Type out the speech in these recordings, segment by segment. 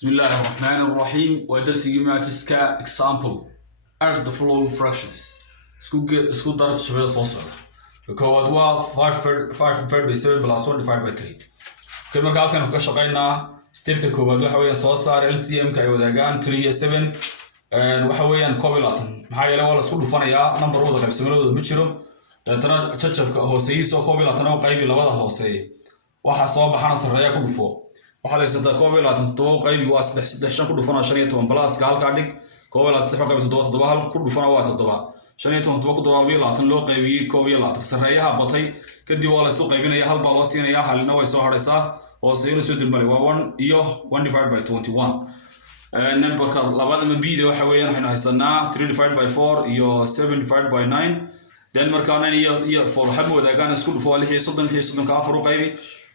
بسم الله الرحمن الرحيم ودرس جماعتك example add the following fractions اسكو درجة شبه صوصر كواد وا 5 divided by 7 plus 1 divided by 3 كما قال كان كشقينا step كواد waxa weeyaan soo saar LCM ka ay wadaagaan 3 iyo 7 waxa weeyaan koobilaatan maxaa yeelay waa la isku dhufanayaa number wada qaybsamadooda ma jiro dadana jajabka hooseeyay soo koobilaatan oo qaybi labada hooseeyay waxa soo baxana sareeya ku dhufo waxaad haysataa koobilaatan 7 qaybi waa 3 ku dhufana 15 plus ka halka dhig koobilaatan 3 qaybi 7 hal ku dhufana waa 7 15 ku dhufana loo qaybiyay koobilaatan sareeyaha batay kadib waa la isku qaybinaya hal baa loo siinaya halna way soo haraysaa oo sayru soo dilmalay waa 1 iyo 1 divided by 21 number ka labada ma bida waxa weeyaan waxaan haysanaa 3 divided by 4 iyo 7 divided by 9 then markaana iyo 4 xabo wadaagaan isku dhufo 36 ka afar u qaybi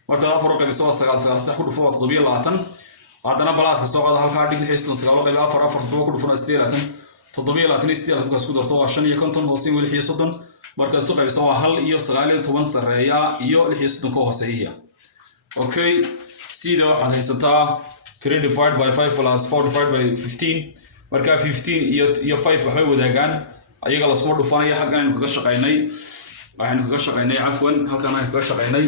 marka afar u qaybi soo 9 ku dhufo 7 hadana balaaska soo qaado halka dhig 9 qaybi afar ku dhufo 8 7 ku isku darto waa 5 iyo 50 hoosin wali 30 marka soo qaybi soo hal iyo 19 sareeya iyo 60 ka hooseeya okay sida waxaan haysataa 3 divided by 5 plus 4 divided by 15 marka 15 iyo 5 waxay wadaagaan ayaga la soo dhufanaya xaqan inuu kaga shaqeynay waxaan kaga shaqeynay afwan halkan aan kaga shaqeynay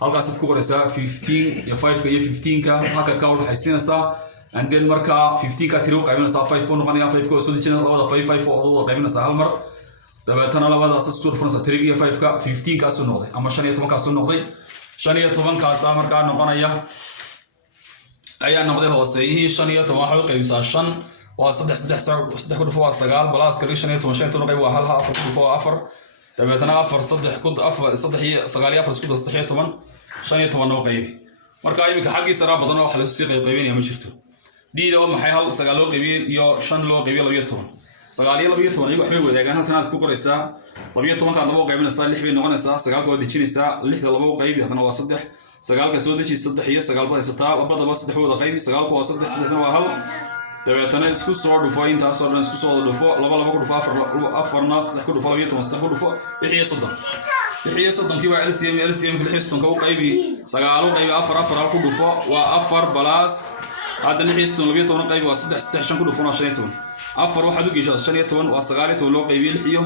halkaas aad ku qoraysaa 15 iyo 5 iyo 15 ka halka ka wada haysanaysaa and then marka 15 ka tiro qaybinaysaa 5 ku noqonaya 5 ku soo dejinaysaa labada 5 oo qaybinaysaa hal mar dabeetana labadaas isku dhufanaysaa 3 iyo 5 ka 15 ka soo noqday ama 15 ka soo noqday 15 kaas marka noqonaya ayaa noqday hooseeyay 15 waxa qaybisa 5 waa 3 ku dhufo 9 balaas kale 15 qayb waa hal 4 ku dhufo 4 dabeetana 4 3 ku 4 3 iyo 9 4 isku dhufo 13 15 oo qayb marka imika xaqiisa ra badan waxa la soo qaybinaya ma jirto diida oo maxay hal 9 loo qaybiyay iyo 5 loo qaybiyay 12 9 iyo 12 iyagu waxay wadaagaan halkan aad ku qoraysaa 12 ka labo qaybinaysaa 6 bay noqonaysaa 9 ka wada dejinaysaa 6 labo qaybi hadana waa 3 9 ka soo deji 3 iyo 9 baa haysataa labadaba 3 wada qaybi 9 ku waa 3 3 waa hal dabeetana isku soo dhufo intaas oo dhan isku soo dhufo laba ku dhufo 4 naas 3 ku dhufo 12 ku dhufo 30 kiiba LCM ka 60 ka u qaybi 9 qaybi 4 ku dhufo waa 4 plus hadana 12 qaybi waa 3 ku dhufo 15 4 waxa u geeshaa 15 waa 9 loo qaybi 6 iyo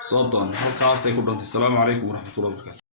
30 halkaas ay ku dhantay. Assalamu alaykum wa rahmatullahi wa barakatuh.